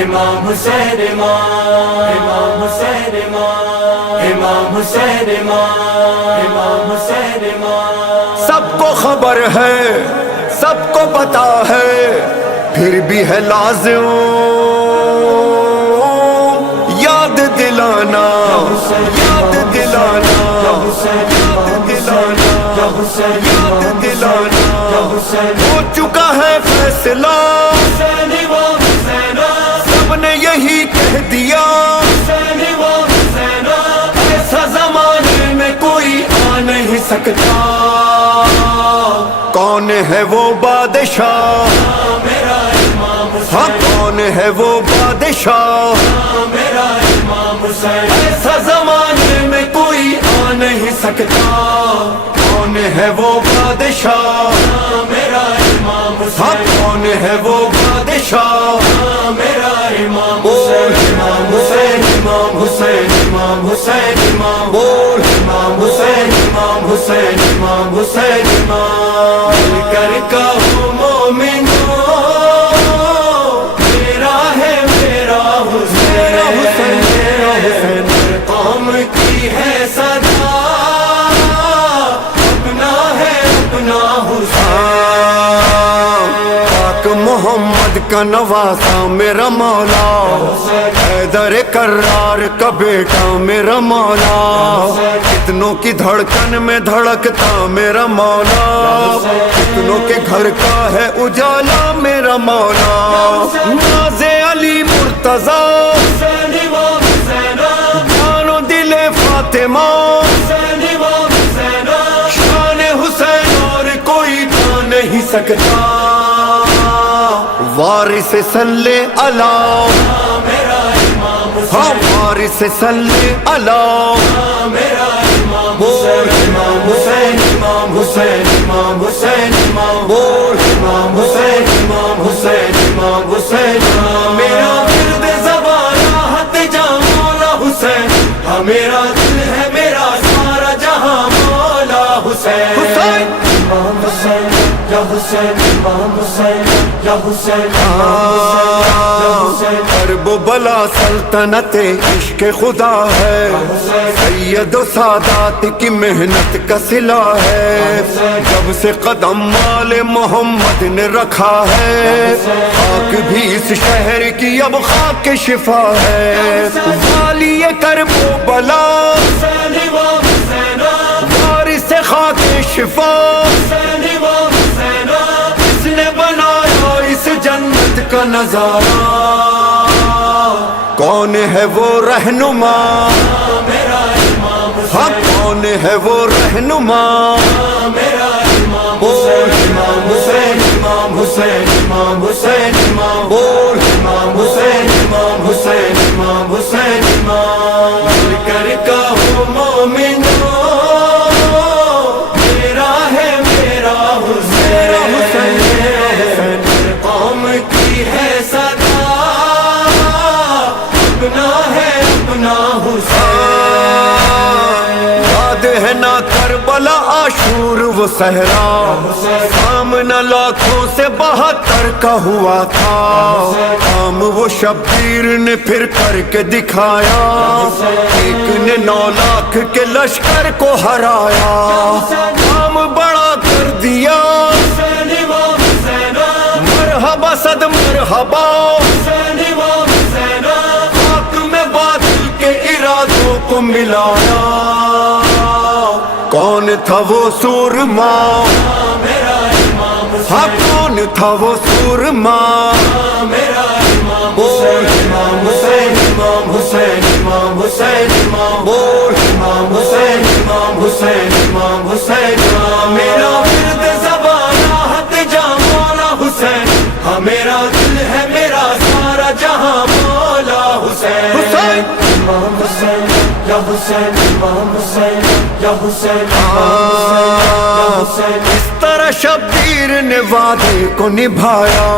امام حسین امام حسین امام حسین امام حسین سب کو خبر ہے، سب کو پتا ہے، پھر بھی ہے لازم یاد دلانا، یاد دلانا، یاد دلانا، یاد دلانا۔ ہو چکا ہے فیصلہ، سب نے یہی کہہ دیا، ایسا زمانے میں کوئی آ نہیں سکتا۔ کون ہے وہ بادشاہ، ہاں کون ہے وہ بادشاہ، ایسا زمانے میں کوئی آ نہیں سکتا۔ کون ہے وہ بادشاہ، ہاں کون ہے وہ بادشاہ، امام حسین امام حسین امام حسین امام بول، امام حسین امام حسین امام حسین امام مل کر کہو مومنو، میرا ہے میرا حسین، ہر قوم کی ہے صدا، اپنا ہے اپنا حسین۔ پاک محمد کا نواسا میرا مولا، حیدر کرار کا بیٹا میرا مولا، کتنوں کی دھڑکن میں دھڑکتا میرا مولا، کتنوں کے گھر کا ہے اجالا میرا مولا۔ ناز علی مرتضی، جان و دل فاطمہ، شان حسین اور کوئی پا نہیں سکتا۔ وارث صلی اللہ، ہاں وارث صلی اللہ، بول امام حسین امام حسین امام حسین امام بول، امام حسین امام حسین امام حسین امام۔ میرا ورد زبان راحت جہاں مولا حسین، ہاں میرا دل ہے میرا سارا جہاں مولا حسین۔ امام حسین یا حسین امام حسین یا حسین کرب و بلا سلطنت عشق خدا ہے، سید و سادات کی محنت کا صلہ ہے، جب سے قدم مال محمد نے رکھا ہے، خاک بھی اس شہر کی اب خاک شفا ہے۔ والی کرب و بلا، وارث خاک شفا، اس نے بنایا اس جنت کا نظارہ۔ کون ہے وہ رہنما، ہاں کون ہے وہ رہنما، بول امام حسین امام حسین امام حسین امام بول، امام حسین امام حسین امام حسین امام مل کر کہو مومنو، میرا ہے میرا حسین، ہر قوم کی ہے صدا، اپنا ہے اپنا حسین۔ یاد ہے نا کربلا عاشور وہ صحرا، سامنا لاکھوں سے 72 کا ہوا تھا، کام وہ شبیر نے پھر کر کے دکھایا، ایک نے 9 لاکھ کے لشکر کو ہرایا، کام بڑا کر دیا، مرحبا صد مرحبا، خاک میں باطل کے ارادوں کو ملایا۔ کون تھا وہ سورما، ہاں کون تھا وہ سورما، بول امام حسین امام حسین امام حسین امام بول، امام حسین امام حسین امام حسین امام۔ میرا ورد زبان راحت جہاں مولا حسین، ہاں میرا دل ہے میرا سارا جہاں مولا حسین۔ امام حسین یا حسین امام حسین یا حسین، اس طرح شبیر نے وعدے کو نبھایا،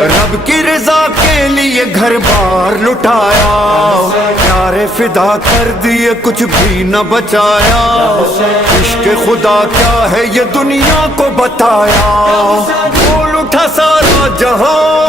رب کی رضا کے لیے گھر بار لٹایا، پیارے فدا کر دیے کچھ بھی نہ بچایا، عشق خدا کیا ہے یہ دنیا کو بتایا، بول اٹھا سارا جہاں،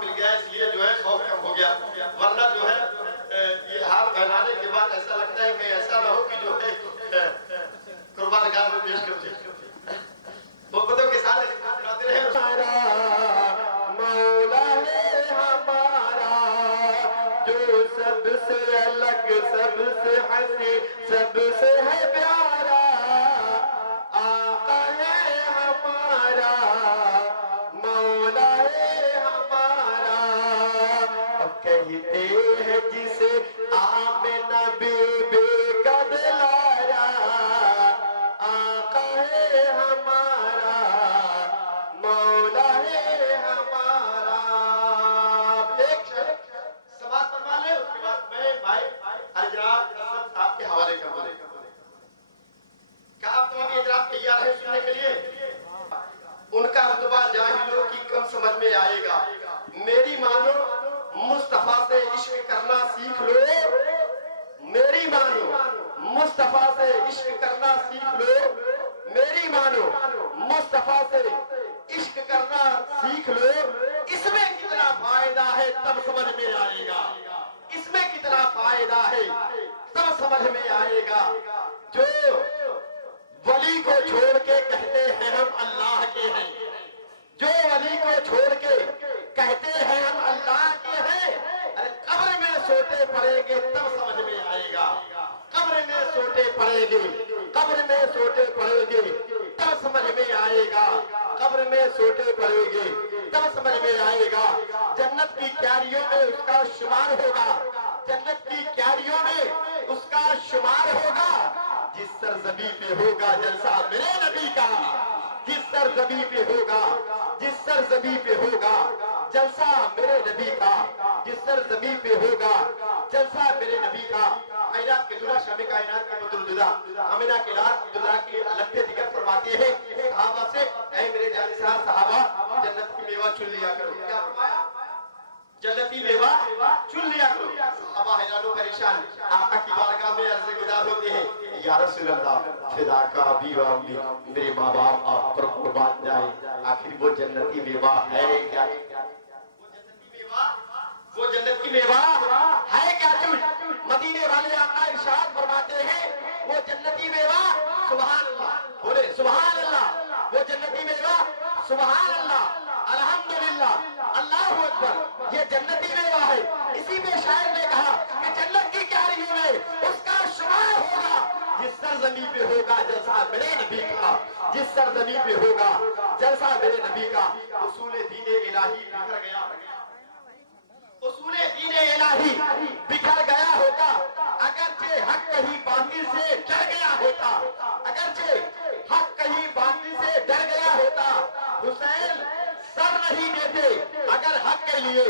مل گیا اس لیے جو ہے خوف کم ہو گیا، ورنہ جو ہے یہ ہار پہنانے کے بعد ایسا لگتا ہے کہ ایسا نہ ہو کہ جو ہے قربان گاہ میں پیش کرتے محبتوں کے ساتھ سناتے رہے مولا ہے ہمارا جو سب سے الگ، سب سے حسین، سب سے ہے پیارا، آقا ہے ہمارا مولا ہے ہمارا۔ اب کہتے ہیں جسے آمنہ بی بی کا دلارا، آقا ہے ہمارا مولا ہے ہمارا۔ ایک سماعت فرما لیں، اس کے بعد میں بھائی حضرات حسن صاحب کے حوالے کر دوں۔ کیا آپ تمام حضرات تیار ہیں سننے کے لیے؟ ان کا رتبہ جاہلوں کی کم سمجھ میں آئے گا۔ میری مانو مصطفیٰ سے عشق کرنا سیکھ لو، میری مانو مصطفیٰ سے عشق کرنا سیکھ لو، میری مانو مصطفیٰ سے عشق کرنا سیکھ لو۔ اس میں کتنا فائدہ ہے تب سمجھ میں آئے گا، اس میں کتنا فائدہ ہے تب سمجھ میں آئے گا۔ جو ولی کو چھوڑ کے کہتے ہیں ہم اللہ کے ہیں، جو ولی کو چھوڑ کے کہتے ہیں ہم اللہ کے ہیں، قبر میں سوتے پڑیں گے تب سمجھ میں آئے گا، قبر میں سوتے پڑیں گے، قبر میں سوتے پڑیں گے تب سمجھ میں آئے گا، قبر میں سوتے پڑیں گے تب سمجھ میں آئے گا۔ جنت کی کیاریوں میں اس کا شمار ہوگا، جنت کی کیاریوں میں اس کا شمار ہوگا۔ جس سرزمین پہ ہوگا جلسہ میرے نبی کا، جس سرزمین پہ ہوگا، جس سرزمین پہ ہوگا جلسہ میرے نبی کا، جس سرزمین پہ ہوگا جلسہ میرے نبی کا۔ کائنات کے دلہ شام کائنات کے بدرددہ امینہ کے لات دلہ کی لگتے ذکر فرماتے ہیں صحابہ سے، اے میرے جانے صحابہ جنت کی میوہ چن لیا کرو۔ کیا فرمایا؟ جنتی میوہ چن لیا کرو۔ صحابہ حیران پریشان آقا کی بارگاہ میں عرض گزار ہوتے ہیں، یا رسول اللہ فدا کا ابی و امی، میرے ماں باپ آپ پر قربان جائیں، آخر وہ جنتی میوہ ہے کیا؟ وہ جنت کی میوہ ہے کیا چیز؟ مدینے والے آقا ارشاد فرماتے ہیں وہ جنتی میوہ سبحان اللہ، بولے سبحان اللہ، وہ جنتی میوہ سبحان اللہ، الحمدللہ، اللہ اکبر، یہ جنتی میوہ ہے۔ اسی میں شاعر نے کہا کہ جنت کی کیاریوں میں اس کا شمار ہوگا، جس سرزمین پہ ہوگا جلسہ میرے نبی کا، جس سرزمین پہ ہوگا جلسہ میرے نبی کا۔ اصول دین الہی بکھر گیا، اصول دین الہی بکھر گیا ہوتا، اگرچہ حق کہیں باطل سے ڈر گیا ہوتا، اگرچہ حق کہیں باطل سے ڈر گیا ہوتا۔ حسین سر نہیں دیتے اگر حق کے لیے،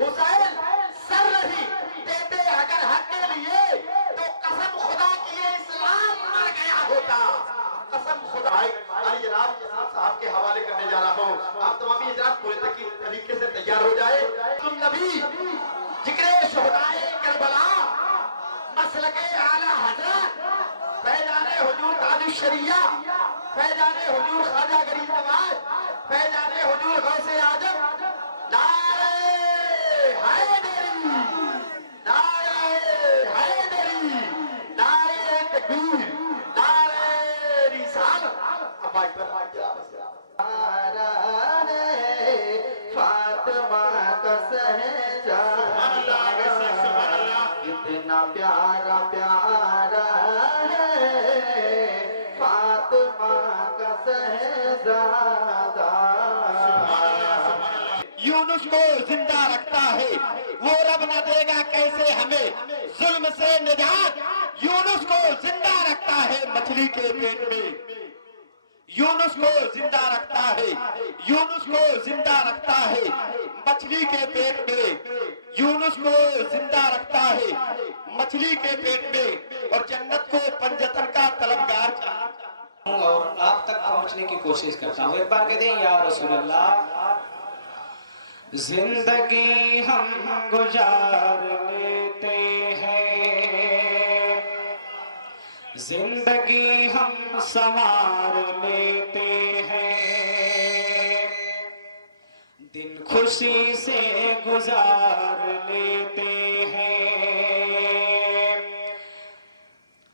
حسین سر نہیں دیتے اگر حق کے لیے، تو قسم خدا کی یہ اسلام مر گیا ہوتا، قسم خدا۔ علی جناب صاحب کے حوالے کرنے جا رہا ہوں، آپ تمامی حضرات پورے طریقے سے تیار ہو جائے۔ شریعہ فیضان حضور خواجہ غریب نواز فیضان حضور غوث اعظم نعرہ حیدری نعرہ حیدری نعرہ تکبیر نعرہ رسالت اب آج پر فاطمہ کا سہجادہ اتنا پیارا پیارا ہے فاطمہ کا سہزادہ یونس کو زندہ رکھتا ہے وہ رب نہ دے گا کیسے ہمیں ظلم سے نجات یونس کو زندہ رکھتا ہے مچھلی کے پیٹ میں یونس کو زندہ رکھتا ہے یونس کو زندہ رکھتا ہے مچھلی کے پیٹ میں یونس کو زندہ رکھتا ہے مچھلی کے پیٹ میں اور جنت کو پنجتن کا طلبگار چاہتا ہوں اور آپ تک پہنچنے کی کوشش کرتا ہوں ایک بار کہتے ہیں یا رسول اللہ زندگی ہم گزار لیتے ہیں زندگی ہم سنوار لیتے ہیں دن خوشی سے گزار لیتے ہیں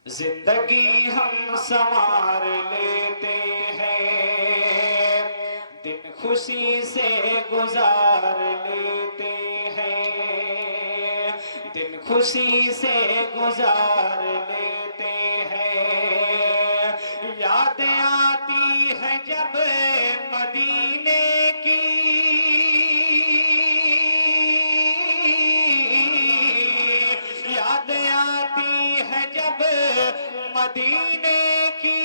زندگی ہم سنوار لیتے ہیں دن خوشی سے گزار لیتے ہیں دن خوشی سے گزار لیتے ہیں یاد آتی ہے جب مدینے کی یاد آتی ہے جب مدینے کی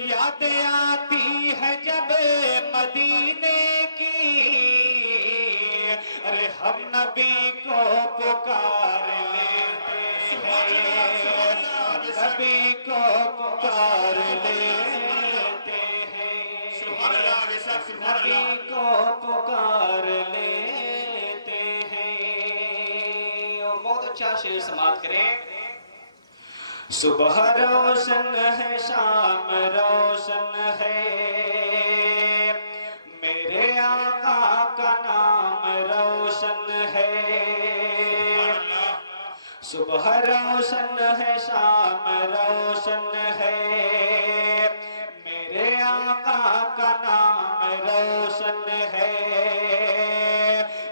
یاد آتی ہے جب مدینے کی ارے ہم نبی کو پکار لیتے ہیں نبی کو پکار لیتے ہیں نبی کو پکار لیتے ہیں اور بہت اچھا شعر سماعت کریں صبح روشن ہے شام روشن ہے میرے آقا کا نام روشن ہے صبح روشن ہے شام روشن ہے میرے آقا کا نام روشن ہے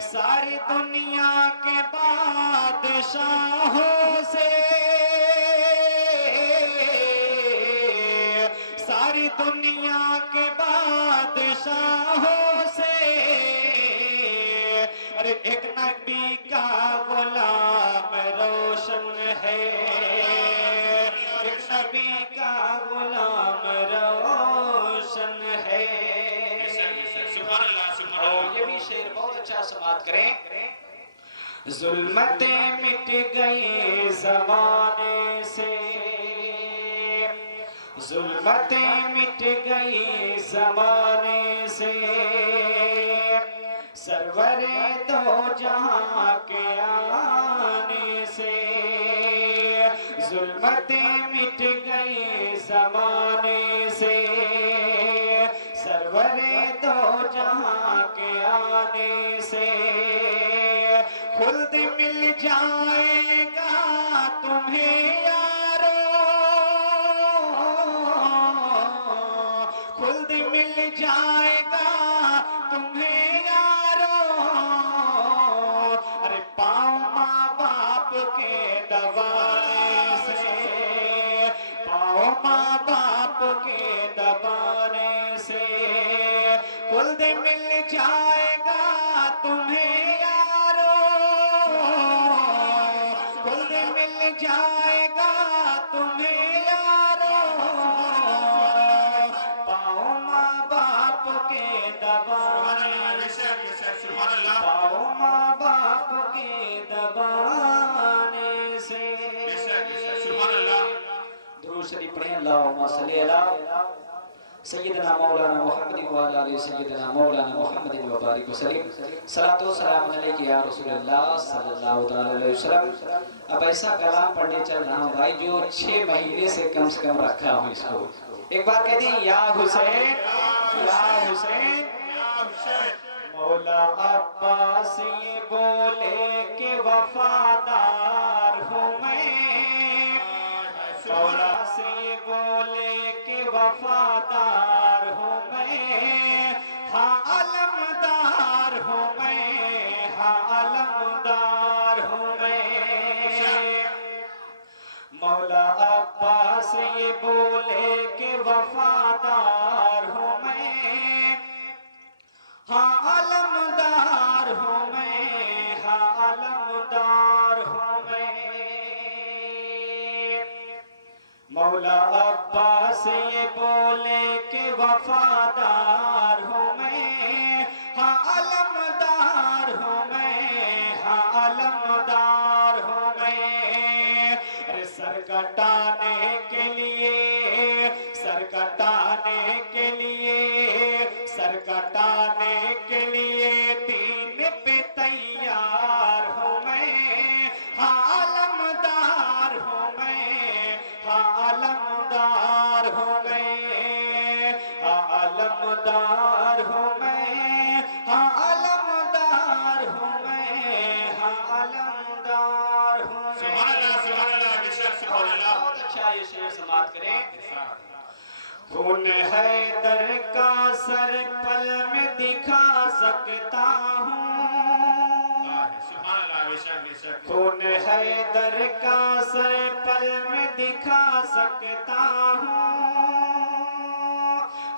ساری دنیا کے بادشاہوں سے ساری دنیا کے بادشاہوں سے ارے ایک نبی کا غلام روشن ہے ایک نبی کا غلام روشن ہے اور یہ بھی شعر بہت اچھا سماعت کریں ظلمتیں مٹ گئی زمانے سے ظلمتیں مٹ گئی زمانے سے سرور دو جہاں کے آنے سے ظلمتیں مٹ گئی زمانے سے سرور دو جہاں کے آنے سے خلد مل جائے گا تمہیں یارو خلد مل جائے گا تمہیں یارو ارے پاؤں ماں باپ کے دبانے سے پاؤں ماں باپ کے دبانے سے خلد مل جائے گا تمہیں یارو خلد مل جائے گا تمہیں یارو پاؤں ماں باپ کے دبانے سے پاؤں ماں باپ کے دبانے سے درود شریف پڑھیں اللہم صلی علی سیدنا مولانا محمد وعلی آلہ سیدنا مولانا محمد وبارک وسلم صلاۃ و سلام علیک یا رسول اللہ صلی اللہ علیہ وسلم۔ اب ایسا کلام پڑھنے چل رہا ہوں بھائی جو 6 مہینے سے کم رکھا ہوں اس کو۔ ایک بار کہہ دیں یا حسین یا حسین۔ مولا عباس یہ بولے کہ وفادار ہوں میں، مولا سے بولے کہ وفادار ہوں میں، ہاں علمدار ہوں میں، ہاں علمدار ہوں میں۔ مولا عباس یہ بولے کہ وفادار ہوں میں، ہاں علمدار ہوں میں، ہاں علمدار ہوں میں۔ مولا عباس یہ بولے کہ وفادار ہوں میں، ہاں علمدار ہوں میں، ہاں علمدار ہوں میں۔ ارے سر کٹانے کے لیے، سر کٹانے کے لیے، سر کٹانے کے لیے دین پہ تیار ہوں میں، ہاں علمدار ہوں میں، ہاں علمدار ہوں میں، ہاں علمدار ہوں میں، ہاں علمدار ہوں میں، ہاں علمدار ہوں میں۔ سبحان اللہ، سبحان اللہ، بے شک سبحان اللہ۔ بہت اچھا یہ شعر سماعت کریں۔ خون حیدر کا سر پل میں دکھا سکتا ہوں، سبحان اللہ، بے شک بے شک۔ خون حیدر کا سر پل میں دکھا سکتا ہوں،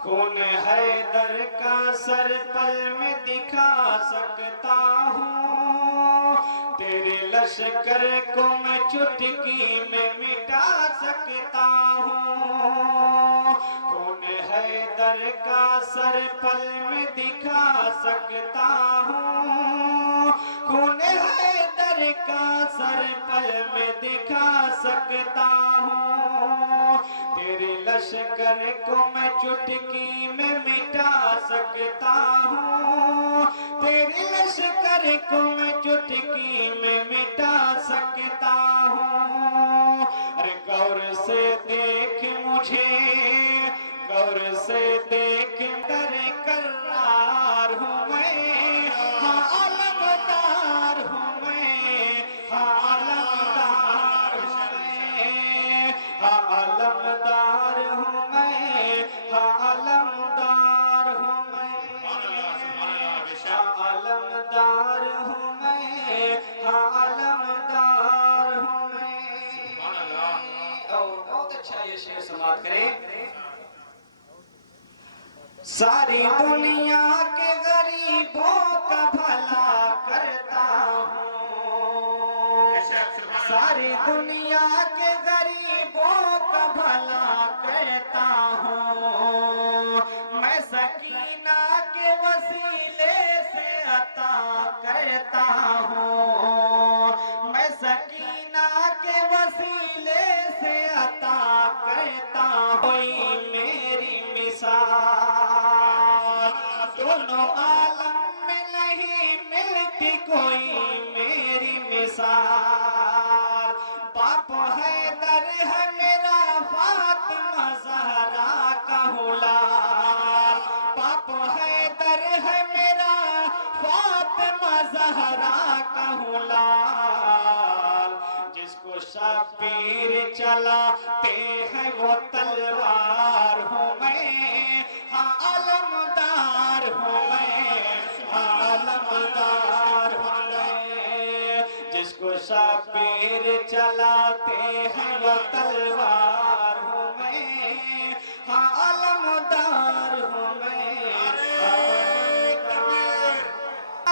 خون حیدر کا سر پل میں دکھا سکتا ہوں، تیرے لشکر کو میں چٹکی میں مٹا سکتا ہوں، خون حیدر کا سر پل میں دکھا سکتا ہوں، خون حیدر کا سر پل میں دکھا سکتا ہوں، تیرے لشکر کو میں چٹکی میں مٹا سکتا ہوں، تیرے لشکر کو میں چٹکی میں مٹا سکتا ہوں۔ ارے غور سے دیکھ مجھے، غور سے دیکھ کر کرار ہوں میں، ہاں علمدار ہوں میں، ہاں علمدار ہوں میں، ہاں علمدار ہوں میں، ہاں علمدار ہوں میں، ہاں علمدار ہوں میں، ہاں علمدار ہوں میں۔ اور بہت اچھا یہ شعر سماعت کریں۔ ساری دنیا کے غریبوں کا بھلا کرتا ہوں، ساری دنیا کے غریبوں کا بھلا کرتا ہوں، میں سکینہ کے وسیلے سے عطا کرتا ہوں، میں سکینہ کے وسیلے سے عطا کرتا ہوں۔ کوئی میری مثال دونوں عالم میں نہیں ملتی، کوئی میری مثال، باپ حیدر ہے میرا فاطمہ زہرا کا لال، باپ حیدر ہے میرا فاطمہ زہرا کا لال، جس کو شبیر چلاتے ہیں وہ تلوار ہوں میں، ہاں علمدار ہوں میں، ہاں علمدار ہوں میں، جس کو شبیر چلاتے ہیں وہ تلوار ہوں میں، ہاں علمدار ہوں میں،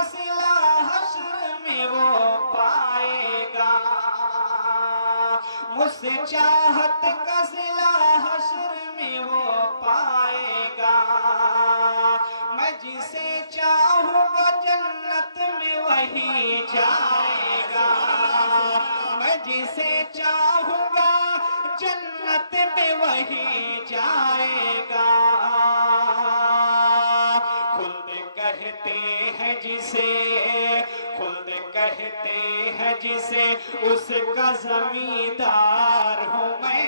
اصلہ حشر میں وہ پائے گا، مجھ سے چاہت کا صلہ حشر میں وہ پائے گا، میں جسے چاہوں گا جنت میں وہی جائے گا، میں جسے چاہوں گا جنت میں وہی جائے گا۔ خلد کہتے ہیں جسے اس کا زمیندار ہوں میں،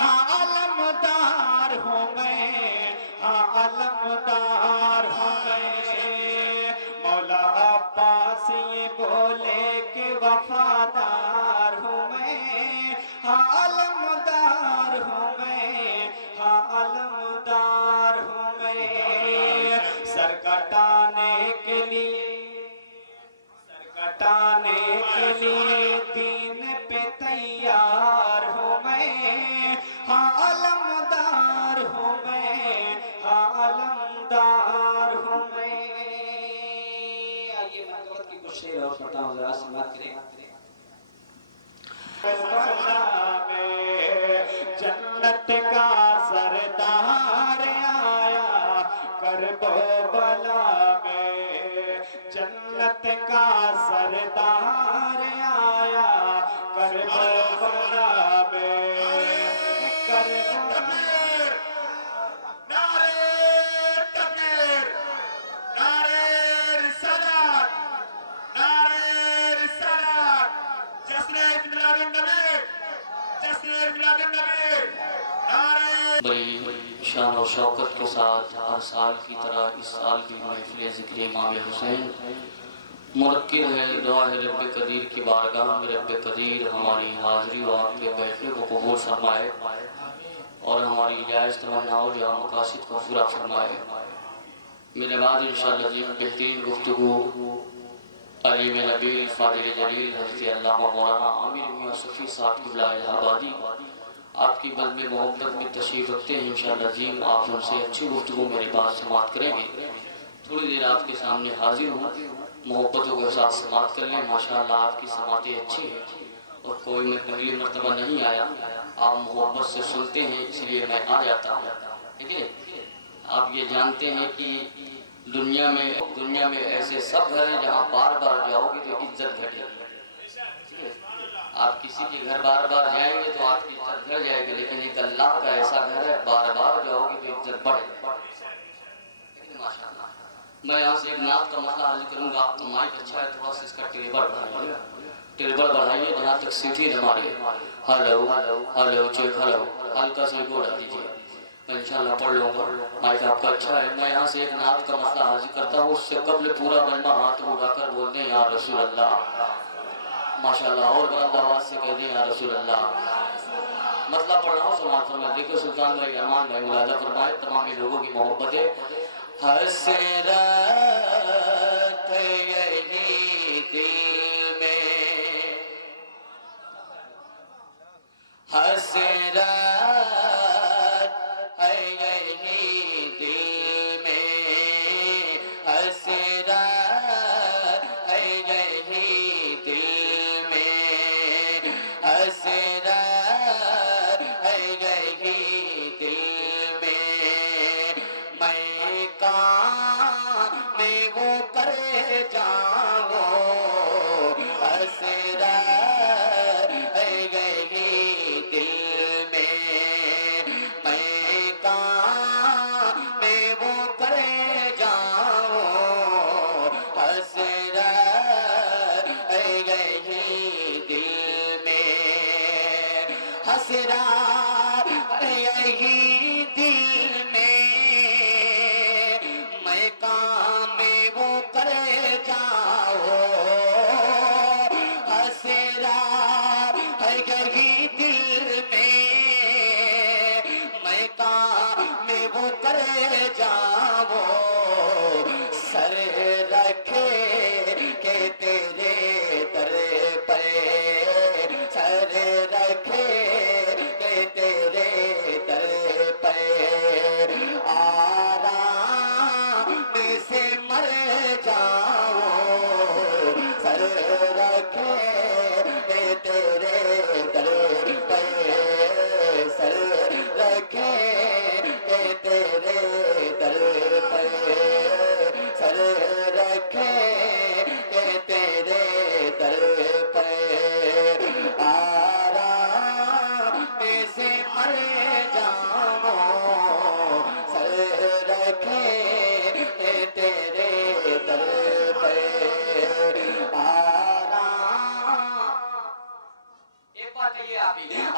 ہاں علمدار ہوں میں، ہاں علمدار ہوں میں۔ مولا عباس یہ بولے کہ وفادار ہوں میں، ہاں علمدار ہوں میں، ہاں علمدار ہوں میں۔ سر کٹانے کے لیے دین پہ تیار ہوں میں، ہاں علمدار ہوں میں، ہاں علمدار ہوں میں۔ آئیے منقبت کی کچھ شعر اور پڑھتا ہوں، ذرا سماعت کریں۔ جنت کا سردار آیا کرب و بلا میں، جنت کا سردار آیا کرب و بلا میں، کرب و نعرہ تکبیر، نعرہ رسالت، نعرہ رسالت، جشن میلاد النبی، جشن میلاد النبی، نعرہ بڑی شان و شوکت کے ساتھ ہر سال کی طرح اس سال بھی محفل ذکر امام حسین مرکب ہے۔ دعا ہے رب قدیر کی بارگاہ میں رب قدیر ہماری حاضری و آپ کے بیٹھے کو قبول فرمائے اور ہماری جائز تمناؤں یا مقاصد کو پورا فرمائے۔ میرے بعد انشاءاللہ جی بہترین گفتگو علیم نبیل فاضل جلیل حضرت علامہ مولانا عامر میاں صفی صاحب قبلہ الہ آبادی آپ کی بزم محبت میں تشریف رکھتے ہیں انشاءاللہ جی، آپ ان سے اچھی گفتگو میرے بعد سماعت کریں گے۔ تھوڑی دیر آپ کے سامنے حاضر ہوں، محبتوں کے ساتھ سماعت کر لیں۔ ماشاءاللہ آپ کی سماعتیں اچھی ہیں اور کوئی میں پہلی مرتبہ نہیں آیا، آپ محبت سے سنتے ہیں اس لیے میں آ جاتا ہوں، ٹھیک ہے۔ آپ یہ جانتے ہیں کہ دنیا میں ایسے سب گھر ہیں جہاں بار بار جاؤ گے تو عزت گھٹے گی۔ آپ کسی کے گھر بار بار جائیں گے تو آپ کی عزت گھٹ جائے گی، لیکن ایک اللہ کا ایسا گھر ہے بار بار جاؤ گے تو عزت بڑھے گی۔ میں یہاں سے ایک نعت کا مسئلہ حل کروں گا، آپ کا مائک اچھا ہے تھوڑا سا اس کا ٹیبل بڑھائیے جہاں تک سیٹھی ہمارے ہلو ہلو چیک ہلو ہلکا سا گوڑ دیجیے، میں انشاءاللہ پڑھ لوں گا۔ مائک آپ کا اچھا ہے۔ میں یہاں سے ایک نعت کا مسئلہ حاضر کرتا ہوں، اس سے قبل پورا بندہ ہاتھ اٹھا کر بولتے ہیں یا رسول اللہ، ماشاءاللہ، اور بلند آواز سے کہہ دیں یا رسول اللہ۔ مسئلہ پڑھ رہا ہوں، سماعت فرمائیں۔ دیکھو سلطان بھائی ارمان بھائی ملاحظہ فرمائے، تمام لوگوں کی محبت ہے۔ حسرت یہی دل میں، حسرت ہے یہی دل میں، حسرت ہے یہی دل میں، حسرت ہے یہی دل میں، میں کام میں وہ کر جاؤں، حسرت ہے یہی دل میں، میں کام میں وہ کر جاؤں، حسرت ہے یہی دل میں، حسرت ہے یہی دل میں، میں کام میں وہ کر جاؤں، حسرت ہے یہی دل میں، میں کام میں وہ کر جاؤں، سر رکھے کہ تیرے در پہ، سر رکھے کہ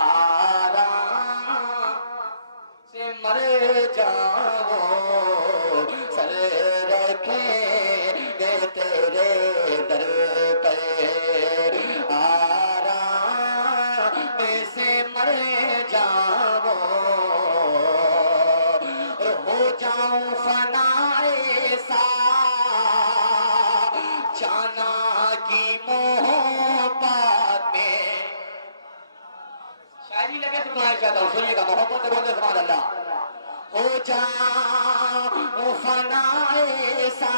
آرام سے مر جاؤ سر رکھیں گے تیرے در پہ آرام سے مر جاؤ ہو جاؤں فنائے سا جانا کی محبت میں شاعری لگے تو تمہارے چاہتا ہوں سنیے گا محبت سے بولتے سبحان اللہ ہو جاؤں فنائے سا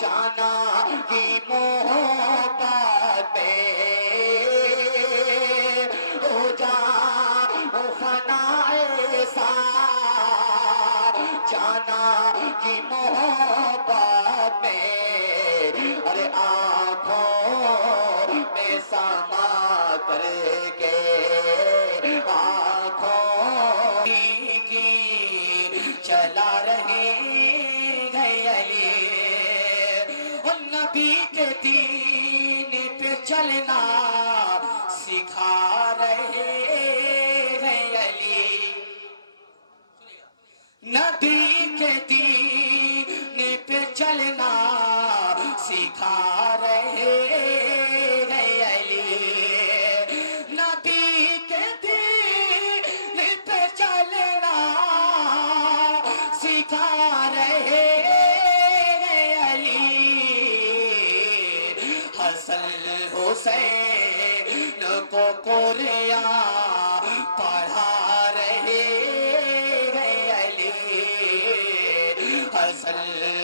جانا کی محبت میں ہو جاؤں فنائے سا جانا کی محبت میں ارے آنکھوں میں سما کر کے آنکھوں کی چلا رہے گئے علی ان نبی کے دین پہ چلنا سکھا رہے ہیں علی نبی کے دین پہ چلنا سکھا رہے ہیں علی نبی کے دین پہ چلنا سکھا رہے ہیں علی حسن حسین کو قرآن پڑھا رہے ہیں علی حسن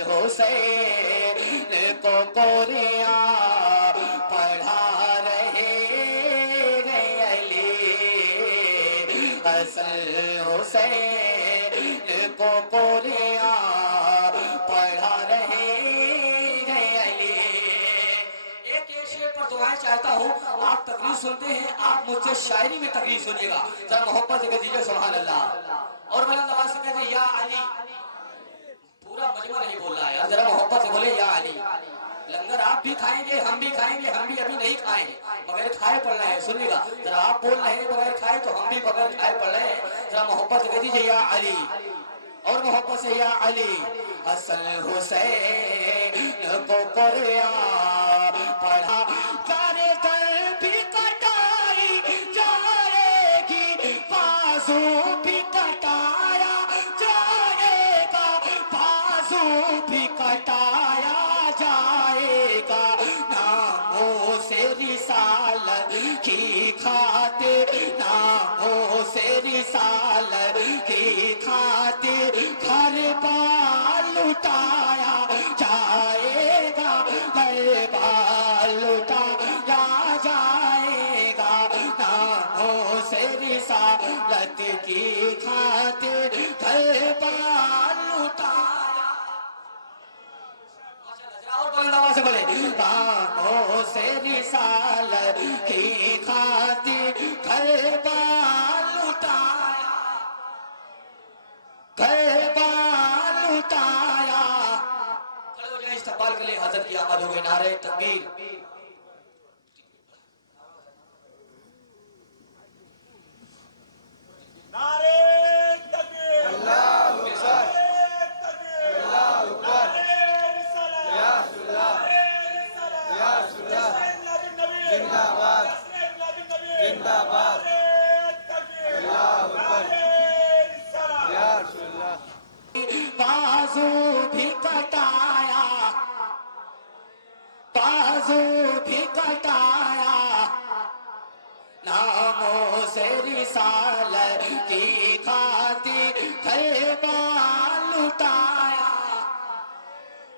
حسین کو قرآن پڑھا رہے ہیں علی حسن حسین کو قرآن پڑھا رہے ہیں علی ایک شعر پر دعائیں چاہتا ہوں آپ تقریر سنتے ہیں آپ مجھ سے شاعری میں تقریر سنیے گا ذرا محبت سے کہہ سبحان اللہ اور بلند آواز سے کہتے ہیں یا علی پورا مجمع نہیں بول رہا ہے ذرا محبت سے بولے یا علی لنگر آپ بھی کھائیں گے ہم بھی ابھی نہیں کھائیں مگر کھائے پڑ رہے ہیں سنیے گا ذرا آپ بول رہے ہیں بغیر کھائے تو ہم بھی بغیر کھائے پڑ رہے ہیں ذرا محبت سے کہہ دیجیے یا علی اور محبت سے یا علی حسن حسین کو قرآن پڑھا کرے در بھی کٹائی جائے گی بازو بھی کٹایا جائے گا بازو بھی کٹایا جائے گا ناموں سے رسالت کی خاطر ناموں سے رسالت کی خاطر گھر بار لٹایا جائے گا گھر بار لٹایا جائے گا ناموں سے رسالت کی خاطر گھر بار لٹایا اور بلند آواز سے بولے ناموں سے رسالت کی خاطر گھر بار لٹایا گھر بار لٹایا کھڑے ہو جائیں استقبال کے لیے حضرت کی آمد ہو گئی نعرہ تکبیر نعرے تکبیر اللہ اکبر اللہ اکبر یا رسول اللہ یا رسول اللہ زندہ باد زندہ باد اللہ اکبر یا رسول اللہ بازو بھی کٹایا بازو بھی کٹایا ناموں سے رسالت کی خاطر گھر بار لٹایا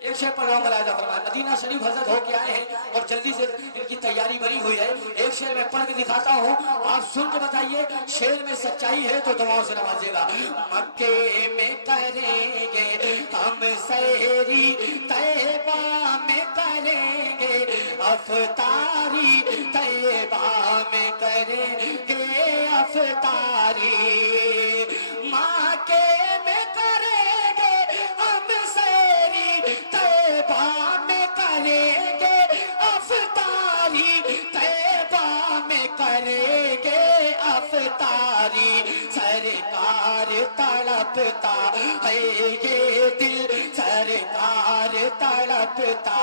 ایک شعر پڑھ رہا ہوں ملاحظہ فرمائے مدینہ شریف حضرت ہو کے آئے ہیں اور جلدی سے ان کی تیاری بنی ہوئی ہے ایک شعر میں پڑھ کے دکھاتا ہوں آپ سن کے بتائیے شعر میں سچائی ہے تو دعاؤں سے نوازیے گا مکے میں کریں گے ہم سحری طیبہ میں کریں گے افطاری طیبہ میں کریں گے افطاری مکے میں کریں گے ہم سحری طیبہ میں کریں گے افطاری طیبہ میں رفتاری سرکار تڑپتا ہے یہ دل سرکار تڑپتا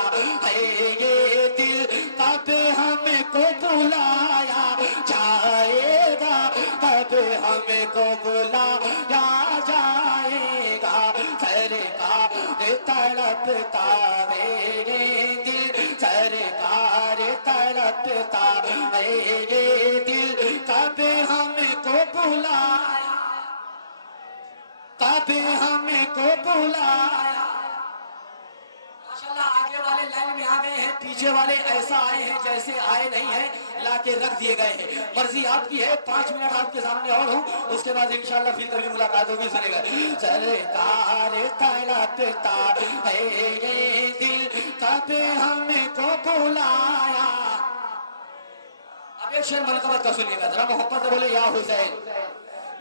ہے یہ دل کب ہم کو بلایا جائے گا کب ہم کو بلایا جائے گا سرکار تڑپتا میرے دل سرکار تڑپتا میرے دل کب ہم کو بلایا کب ہم کو بلایا ماشاءاللہ آگے والے لائن میں آ گئے ہیں پیچھے والے ایسا آئے ہیں جیسے آئے نہیں ہیں لا کے رکھ دیے گئے ہیں مرضی آپ کی ہے 5 منٹ آپ کے سامنے اور ہوں اس کے بعد انشاءاللہ پھر کبھی ملاقات ہوگی سنے گا سرکار تڑپتا ہے یہ دل کب ہم کو بلایا اب ایک شعر منقبت کا سنیے گا ذرا محبت سے بولے یا حسین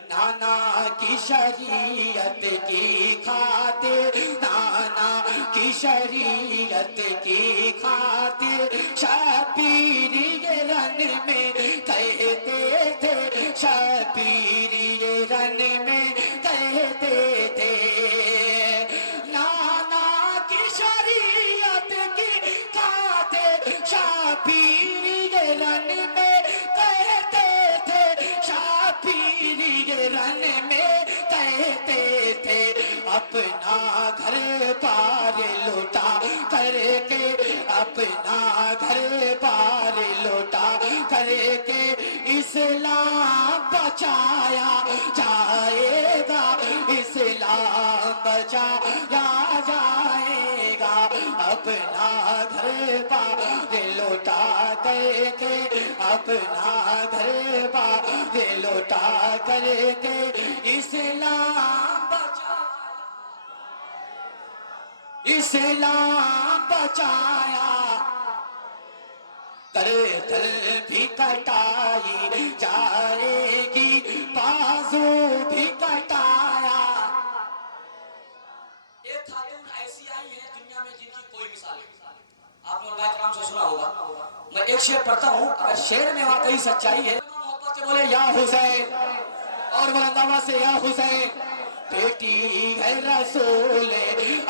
نانا کی شریعت کی خاطر نانا کی شریعت کی خاطر شبیر یہ رن میں کہتے تھے شبیر یہ رن میں کہتے تھے نانا کی شریعت کی خاطر شبیر یہ رن میں کہتے تھے شبیر یہ رن میں کہتے تھے اپنا گھر بار لوٹا کر کے اپنا گھر بار لوٹا کر کے اسلام بچایا جائے گا اسلام بچایا جائے گا اپنا گھر بار لوٹا کر کے اپنا گھر بار لوٹا کر کے اسلام اسلام بچایا گردن بھی کٹائی جائے گی بازو بھی کٹایا ایک خاتون ایسی آئی ہے دنیا میں جن کی کوئی مثال نہیں آپ نے علماء کرام سے سنا ہوگا میں ایک شعر پڑھتا ہوں اگر شعر میں واقعی سچائی ہے محبت سے بولے یا حسین اور بلند آواز سے یا حسین بیٹی ہے رسول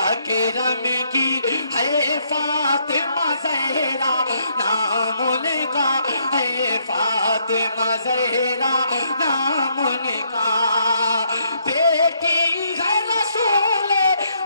اکرم کی ہے فاطمہ زہرا نام ان کا ہے فاطمہ زہرا نام ان کا بیٹی ہے رسول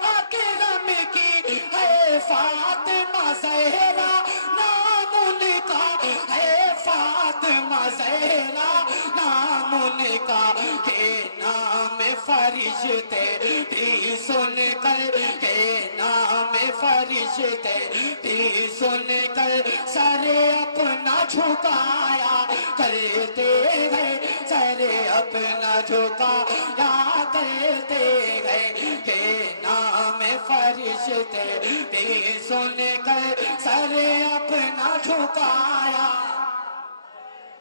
اکرم کی ہے فاطمہ زہرا نام ان کا ہے فاطمہ زہرا نام ان کا کہ نام فرشتے بھی سن کر کہ نام فرشتے بھی سن کر سر اپنا جھکایا کرتے ہیں سر اپنا جھکایا کرتے ہیں کہ نام فرشتے بھی سن کر سر اپنا جھکایا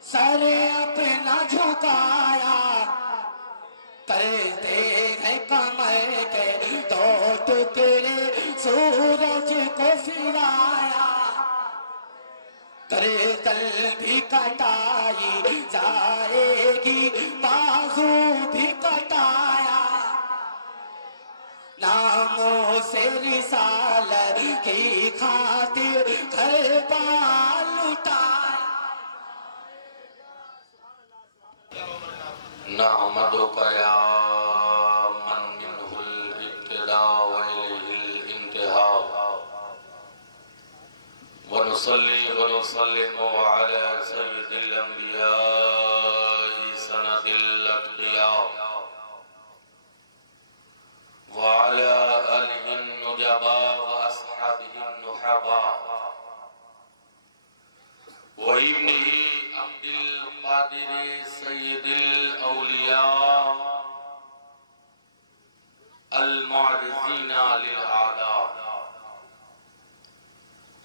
سر اپنا جھکایا کرتے ہیں کمر کے 2 ٹکڑے سورج کو پھرایا گردن بھی کٹائی جائے گی بازو بھی کٹایا ناموں سے رسالت کی خاطر گھر بار لٹایا نحمدک یا من منہ الابتداء وإلیہ الانتہاء ونصلی ونسلم علی سید الانبیاء سند الاتقیاء وعلى آلہ النجباء واصحابہ النحباء وابنہ عبد القادر سید الاولیاء المعرضین للأعداء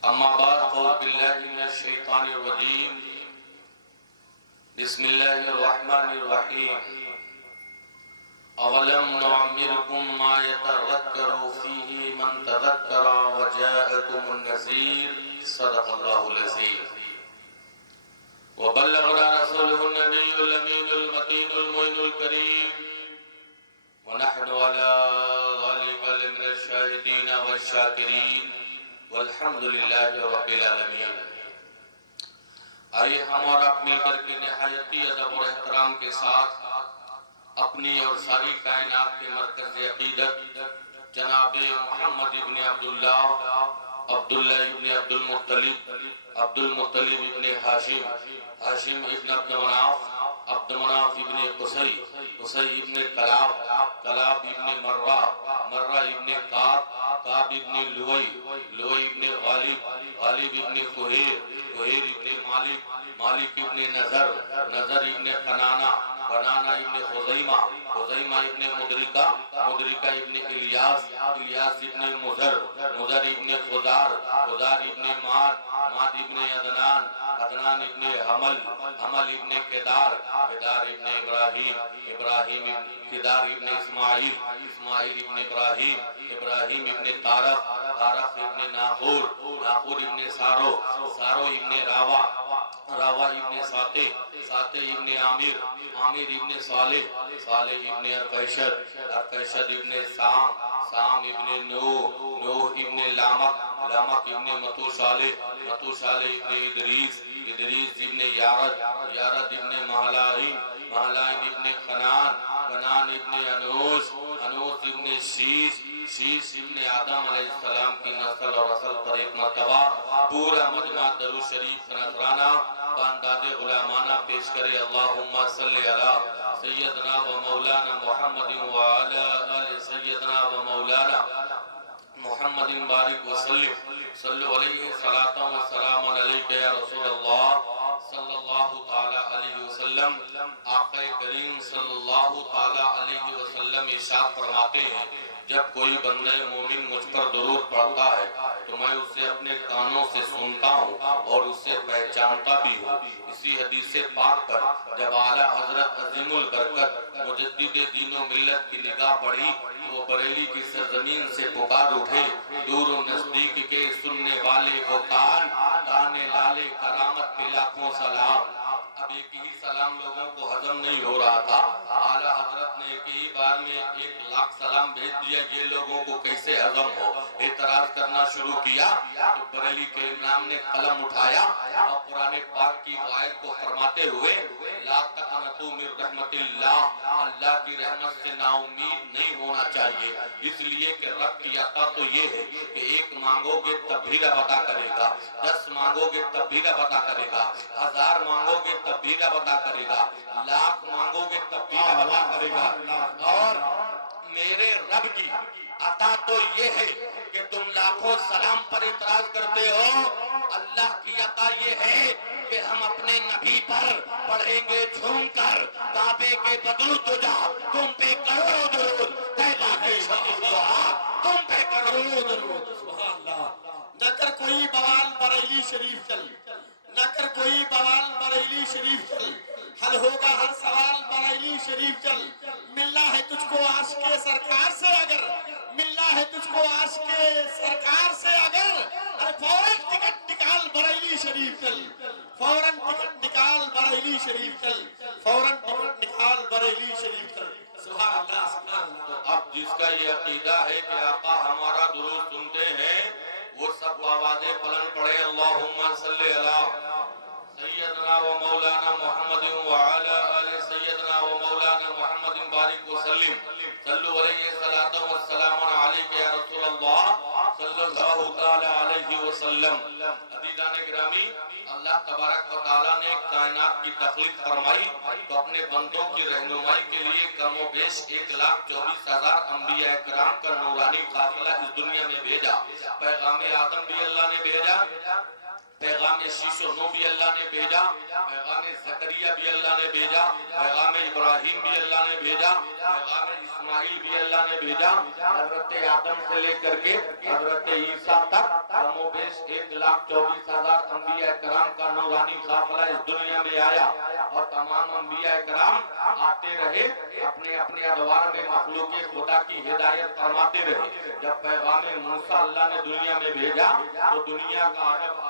اما بعد قول باللہ من الشیطان الرجیم بسم اللہ الرحمن الرحیم اولم نعمرکم ما یتذکر فیہ من تذکر وجاءکم النذیر صدق اللہ العظیم وبلغنا رسوله النبي الأمين المكي ونحن على ذلك لمن الشاهدين والشاكرين والحمد لله رب العالمين۔ آئیے ہم اور آپ مل کر کے نہایتی ادب اور احترام کے ساتھ اپنی اور ساری کائنات کے مرکز عقیدت جناب محمد ابن عبداللہ ابن عبد المطلب ابن ہاشم ابن عبد مناف ابن قصی ابن کلاب ابن مرہ ابن کعب ابن لوئی ابن غالب ابن فہیر ابن مالک ابن نظر ابن قنانہ ابن خزیمہ ابن مدرکہ ابن الیاس ابن مضر ابن خضار ابن ماد ابن عدنان ابن حمل ابن قدار ابن ابراہیم قدار ابن اسماعیل ابن ابراہیم ابن طارق ابن ناخور ابن سارو ابن راوا ابن ساتے ابن عامر ابن صالح ابن ارقیشد ابن سام ابن نوح ابن لامک ابن متوشالح ابن ادریس ابن یارد ابن مہلائن ابن خنان ابن انوس ابن شیش ابن آدم علیہ السلام کی نسل اور اصل پر ایک مرتبہ پورا مجمع درود شریف نذرانہ بانداد غلامانہ پیش کرے۔ اللہم صلی علی سیدنا و مولانا محمد وعلی آل سیدنا و مولانا محمد بارک وسلم صلو علیہ صلاة و سلام علیکہ یا رسول اللہ صلی اللہ تعالی علیہ وسلم۔ آقا کریم صلی اللہ تعالی علیہ وسلم ارشاد فرماتے ہیں جب کوئی بندہ مومن مجھ پر درود پڑھتا ہے تو میں اسے اپنے کانوں سے سنتا ہوں اور اسے پہچانتا بھی ہوں۔ اسی حدیث پاک پر جب اعلیٰ حضرت عظیم البرکت مجدد دین و ملت کی نگاہ پڑی وہ بریلی کی سرزمین سے پکار اٹھے، دور و نزدیک کے سننے والے وہ کان لالے کرامت پہ لاکھوں سلام۔ اب ایک ہی سلام لوگوں کو ہضم نہیں ہو رہا تھا، اعلیٰ حضرت نے ایک ہی بار میں 1,00,000 سلام بھیج دیا، یہ لوگوں کو کیسے ہضم ہو؟ اعتراض کرنا شروع کیا تو بریلی کے امام نے قلم اٹھایا اور قرآن پاک کی آیت کو فرماتے ہوئے لا تقنطوا من رحمت اللہ، اللہ کی رحمت سے نا امید نہیں ہونا چاہیے، اس لیے کہ رب کی عطا تو یہ ہے کہ 1 مانگو گے تب بھی رب عطا کرے گا، 10 مانگو گے تب بھی رب عطا کرے گا، 1000 مانگو گے تب بھی رب عطا کرے گا، 1,00,000 مانگو گے تب بھی رب عطا کرے گا۔ اور میرے رب کی عطا تو یہ ہے کہ تم لاکھوں سلام پر اعتراض کرتے ہو، اللہ کی عطا یہ ہے کہ ہم اپنے نبی پر پڑھیں گے جھوم کر کعبے کے بدرو تجا، تم پہ کروڑوں درود، طیبہ کے شریف دعا تم پہ کروڑوں درود۔ سبحان اللہ۔ نہ کر کوئی بوال بریلی شریف چل، نہ کر کوئی بوال بریلی شریف چل، حل ہوگا ہر سوال بریلی شریف چل، ملنا ہے تجھ کو عاشق سرکار سے اگر، ملنا ہے تجھ کو عاشق سرکار سے اگر، ارے فوراً ٹکٹ نکال بریلی شریف چل، فوراً ٹکٹ نکال بریلی شریف چل، فوراً ٹکٹ نکال بریلی شریف چل۔ سبحان اللہ سبحان اللہ۔ اب جس کا یہ عقیدہ ہے کہ آقا ہمارا درود سنتے ہیں وہ سب آوازیں بلند پڑھے اللہم صلی علی سیدنا و مولانا محمد وعلی آل سیدنا و مولانا محمد بارک وسلم صلو علیہ صلاۃ و سلام علیکہ یا رسول اللہ صلی اللہ تعالی علیہ وسلم۔ عزیزان گرامی، اللہ تبارک و تعالیٰ نے کائنات کی تخلیق فرمائی تو اپنے بندوں کی رہنمائی کے لیے کم و بیش 1,24,000 انبیاء کرام کا نورانی قافلہ اس دنیا میں بھیجا۔ پیغام آدم بھی اللہ نے بھیجا، پیغام شیش و نو بھی اللہ نے بھیجا، پیغام زکریہ بھی اللہ نے بھیجا، پیغام ابراہیم بھی اللہ نے بھیجا، پیغام اسماعیل بھی اللہ نے بھیجا۔ حضرت آدم سے لے کر کے حضرت عیسیٰ تک کم و بیش 1,24,000 انبیاء کرام کا نورانی قافلہ اس دنیا میں آیا اور تمام انبیاء کرام آتے رہے، اپنے اپنے ادوار میں مخلوق خدا کی ہدایت فرماتے رہے۔ جب پیغام موسیٰ اللہ نے دنیا میں بھیجا تو دنیا کا عجب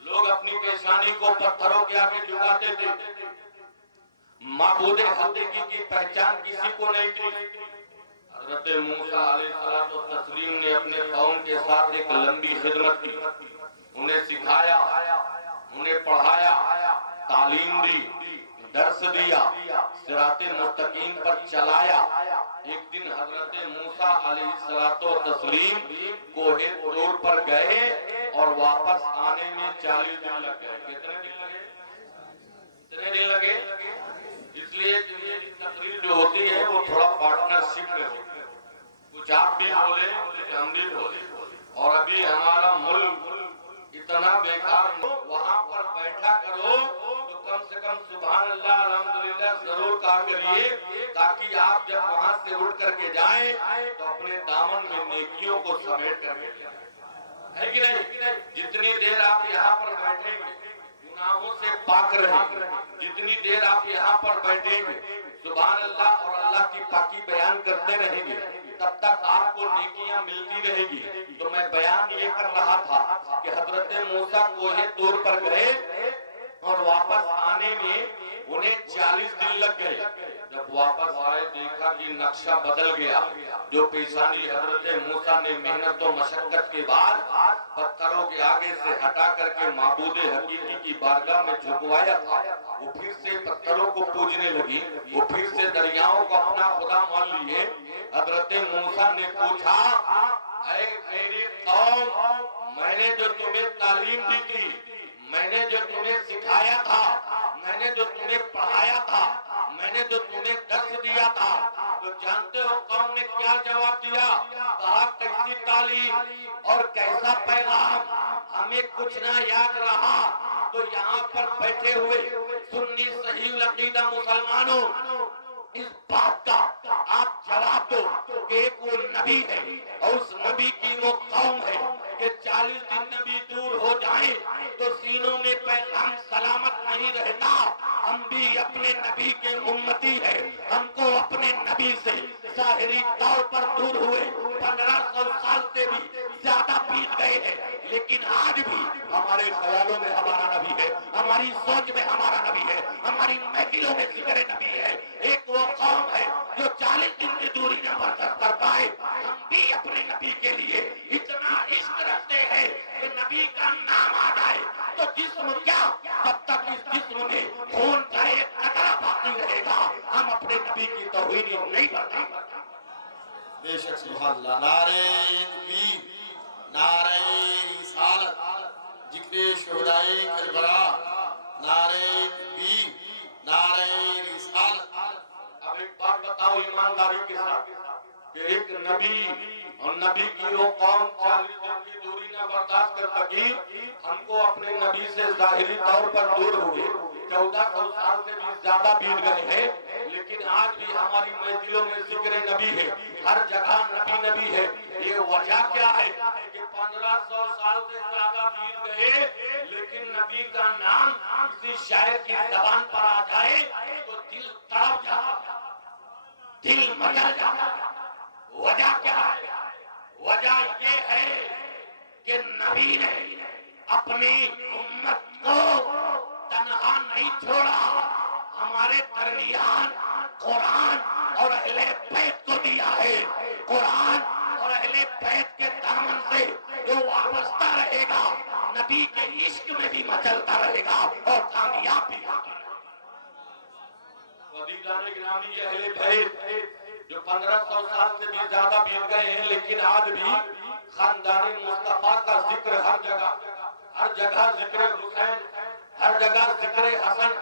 لوگ اپنی پیشانی کو پتھروں کے آگے جھکاتے تھے، معبود حقیقی کی پہچان کسی کو نہیں تھی۔ حضرت موسیٰ علیہ السلام نے اپنے قوم کے ساتھ ایک لمبی خدمت کی، انہیں سکھایا، انہیں پڑھایا، تعلیم دی، درس دیا، صراط مستقیم پر چلایا۔ ایک دن حضرت موسیٰ علیہ السلام کوہ طور پر گئے اور واپس آنے میں 40 دن لگ گئے۔ کتنے دن لگے؟ کتنے دن لگے؟ اس لیے تقریر جو ہوتی ہے وہ تھوڑا پارٹنرشپ میں ہوتی ہے، کچھ آپ بھی بولے کچھ ہم بھی بولے، اور ابھی ہمارا ملک اتنا بیکار، وہاں پر بیٹھا کرو تو کم سے کم سبحان اللہ الحمدللہ ضرور کہا کریے، تاکہ آپ جب وہاں سے اٹھ کر کے جائیں تو اپنے دامن میں نیکیوں کو سمیٹ کر کے جائیں، ہے کہ نہیں؟ جتنی دیر آپ یہاں پر بیٹھیں گے گناہوں سے پاک رہیں گے، جتنی دیر آپ یہاں پر بیٹھیں گے سبحان اللہ اور اللہ کی پاکی بیان کرتے رہیں گے، تب تک آپ کو نیکیاں ملتی رہے گی۔ تو میں بیان یہ کر رہا تھا کہ حضرت موسیٰ کوہ طور پر گئے اور واپس آنے میں انہیں 40 دن لگ گئے۔ جب واپس آئے دیکھا کہ نقشہ بدل گیا، جو پیشانی حضرت موسیٰ نے محنت و مشقت کے بعد پتھروں کے آگے سے ہٹا کر کے معبود حقیقی کی بارگاہ میں جھکوایا تھا، وہ پھر سے پتھروں کو پوجنے لگی، وہ پھر سے دریاؤں کو اپنا خدا مان لیے۔ حضرت موسیٰ نے پوچھا، اے میری قوم، میں نے جو تمہیں تعلیم دی تھی، میں نے جو تمہیں سکھایا تھا، میں نے جو تمہیں پڑھایا تھا، میں نے جو تمہیں درس دیا تھا، تو جانتے ہو قوم نے کیا جواب دیا؟ کہا کیسی تعلیم اور کیسا پیغام، ہمیں کچھ نہ یاد رہا۔ تو یہاں پر بیٹھے ہوئے سنی صحیح العقیدہ مسلمانوں، اس بات کا آپ جواب دو کہ ایک وہ نبی ہے اور اس نبی کی وہ قوم ہے کہ 40 دن نبی دور ہو جائیں تو سینوں میں پیغام سلامت نہیں رہتا۔ ہم بھی اپنے نبی کے امتی ہیں، ہم کو اپنے نبی سے ظاہری طور پر دور ہوئے 1500 سال سے بھی زیادہ بیت گئے ہیں، لیکن آج بھی ہمارے خیالوں میں ہمارا نبی ہے، ہماری سوچ میں ہمارا نبی ہے، ہماری محفلوں میں ذکر نبی ہے۔ ایک وہ قوم ہے جو 40 دن کی دوری نہ برداشت کر پائے۔ ہم بھی اپنے نبی کے لیے اتنا عشق رکھتے ہیں کہ نبی کا نام آ جائے تو جسم کیا، تب تک اس جسم میں خون کا ایک قطرہ باقی رہے گا، ہم اپنے نبی کی توہین نہیں کرتے۔ بے شک سبحان اللہ، نعرہ تکبیر، نعرہ رسالت، ذکر شہدائے کربلا، نعرہ تکبیر، نعرہ رسالت۔ اب ایک بات بتاؤ ایمانداری کے ساتھ کہ ایک نبی اور نبی کی وہ قوم 40 دن کی دوری نہ برداشت کر سکی، ہم کو اپنے نبی سے ظاہری طور پر دور ہوئے 1400 سال سے بھی زیادہ بیت گئے ہیں، لیکن آج بھی ہماری محفلوں میں ذکر نبی ہے، ہر جگہ نبی نبی ہے۔ یہ وجہ کیا ہے کہ 1500 سال سے زیادہ بیت گئے، لیکن نبی کا نام کسی شاعر کی زبان پر آ جائے تو دل تڑپ جاتا، دل مچل جاتا۔ وجہ کیا ہے؟ وجہ یہ ہے کہ نبی نے اپنی امت کو تنہا نہیں چھوڑا، ہمارے درمیان قرآن اور اہل بیت کو دیا ہے۔ قرآن اور اہل بیت کے دامن سے جو وابستہ رہے گا نبی کے عشق میں بھی مچلتا رہے گا اور کامیاب بھی ہوگا۔ عزیزان گرامی، اہل بیت جو 1500 سال سے بھی زیادہ بیت گئے ہیں، لیکن آج بھی خاندان مصطفیٰ کا ذکر ہر جگہ ذکر حسین، ہر جگہ ذکر حسن،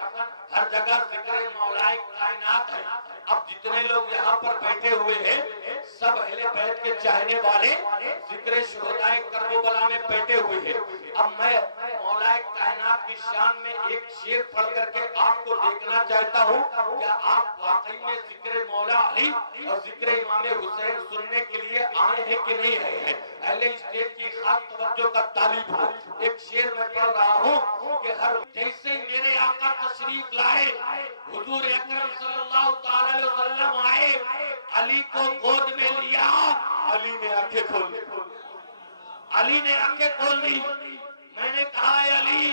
ہر جگہ ذکر مولا کائنات ہے۔ اب جتنے لوگ یہاں پر بیٹھے ہوئے ہیں سب اہل بیت کے چاہنے والے ذکر شہدائے کرب و بلا میں بیٹھے ہوئے ہیں۔ اب میں مولا کائنات کی شان میں ایک شعر پڑھ کر کے آپ کو دیکھنا چاہتا ہوں، کیا آپ واقعی میں ذکر مولا علی اور ذکر امام حسین سننے کے لیے آئے ہیں کہ نہیں آئے ہیں؟ اہل اسٹیج کی خاص توجہ کا طالب ہوں، ایک شعر میں پڑھ رہا ہوں کہ ہر جیسے میرے آقا تشریف لائے، حضور اکرم صلی اللہ علیہ وسلم آئے، علی کو گود میں لیا، علی نے آنکھیں کھول دی، علی نے آنکھیں کھول دی۔ میں نے کہا اے علی،